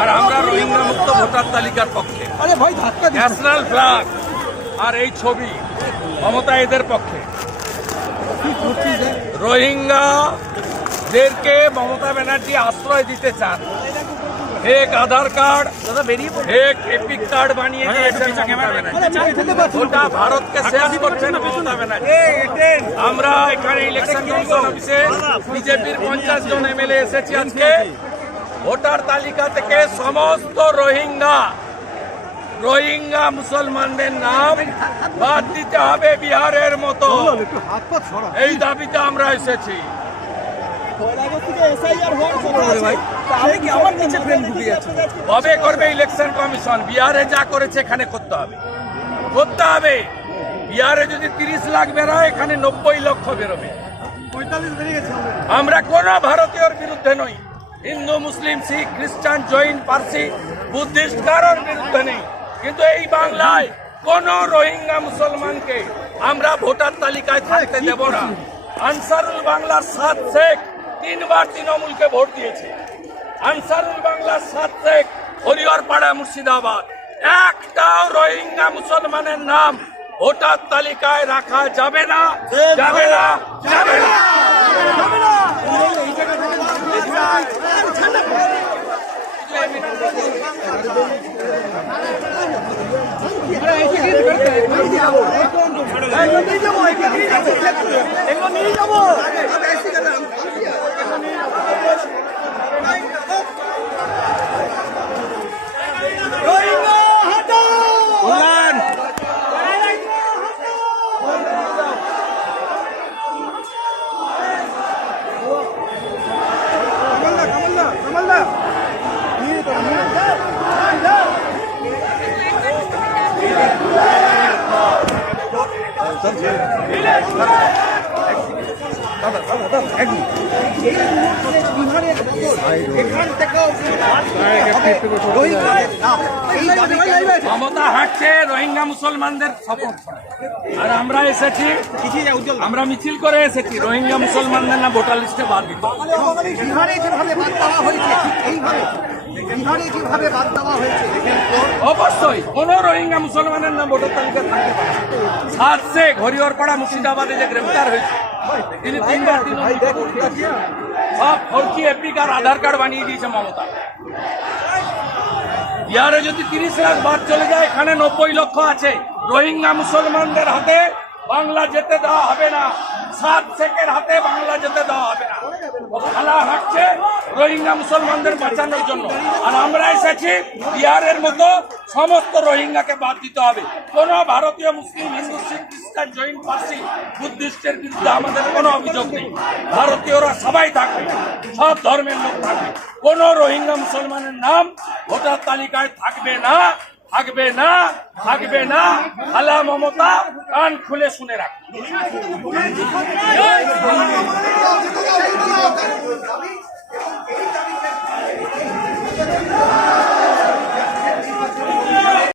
আর আমরা রোহিঙ্গা মুক্ত ভোটার তালিকার পক্ষে। ন্যাশনাল ফ্ল্যাগ আর এই ছবি মমতা এদের পক্ষে। রোহিঙ্গাদেরকে মমতা ব্যানার্জি আশ্রয় দিতে চান, এক আধার কার্ড, এক এপিক কার্ড বানিয়ে দিয়েছেন মমতা ব্যানার্জি। গোটা ভারতকে শেষ করছেন মমতা ব্যানার্জি। আমরা এখানে ইলেকশন কমিশন অফিসে বিজেপির 50 জন এমএলএ এসেছি আজকে। ভোটার তালিকা থেকে সমস্ত রোহিঙ্গা মুসলমানদের নাম বাদ দিতে হবে বিহারের মতো, এই দাবিতে আমরা এসেছি। কবে করবে ইলেকশন কমিশন? বিহারে যা করেছে এখানে করতে হবে। বিহারে যদি 30 লাখ বেরোয়, এখানে 90 লক্ষ বেরোবে। আমরা কোন ভারতীয়র বিরুদ্ধে নই, হিন্দু, মুসলিম, শিখ, খ্রিস্টান, জৈন, পার্সি, বুদ্ধিস্ট কারোর বিরুদ্ধে নেই। কিন্তু এই বাংলায় কোন রোহিঙ্গা মুসলমানকে আমরা ভোটার তালিকায় থাকতে দেব না। আনসারুল বাংলার 7 শেখ 3 বার তৃণমূলকে ভোট দিয়েছে। আনসারুল বাংলার 7 শেখ হরিহরপাড়া, মুর্শিদাবাদ। একটাও রোহিঙ্গা মুসলমানের নাম ভোটার তালিকায় রাখা যাবে না। মমতা হাঁটছে রোহিঙ্গা মুসলমানদের সাপোর্ট করে, আর আমরা এসেছি, আমরা মিছিল করে এসেছি রোহিঙ্গা মুসলমানদের না ভোটার লিস্টে বাদ দিতে। অবশ্যই কোন রোহিঙ্গা মুসলমানের নাম ভোটার তালিকায় থাকতে পারে। 7 শেখ হরিহরপাড়া, মুর্শিদাবাদে যে গ্রেফতার হয়েছে, তিনি 3 বার সব ফর্জি এপিক আর আধার কার্ড বানিয়ে দিয়েছে মমতা। বিহারে যদি 30 লাখ বাদ চলে যায়, এখানে 90 লক্ষ আছে। রোহিঙ্গা মুসলমানদের হাতে বাংলা যেতে দেওয়া হবে না। 7 শেখের হাতে বাংলা যেতে দেওয়া হবে না। খেলা হাঁটছে রোহিঙ্গা মুসলমানদের বাঁচানোর জন্য, আর আমরা এসেছি বিহারের মতো সমস্ত রোহিঙ্গাকে বাদ দিতে হবে। কোন ভারতীয়, মুসলিম, হিন্দু, শিখ, খ্রিস্টান, জৈন, পার্সি, বুদ্ধিস্টের বিরুদ্ধে আমাদের কোনো অভিযোগ নেই। ভারতীয়রা সবাই থাকবে, সব ধর্মের লোক থাকবে। কোন রোহিঙ্গা মুসলমানের নাম ভোটার তালিকায় থাকবে না। খালা মমতা কান খুলে শুনে রাখ।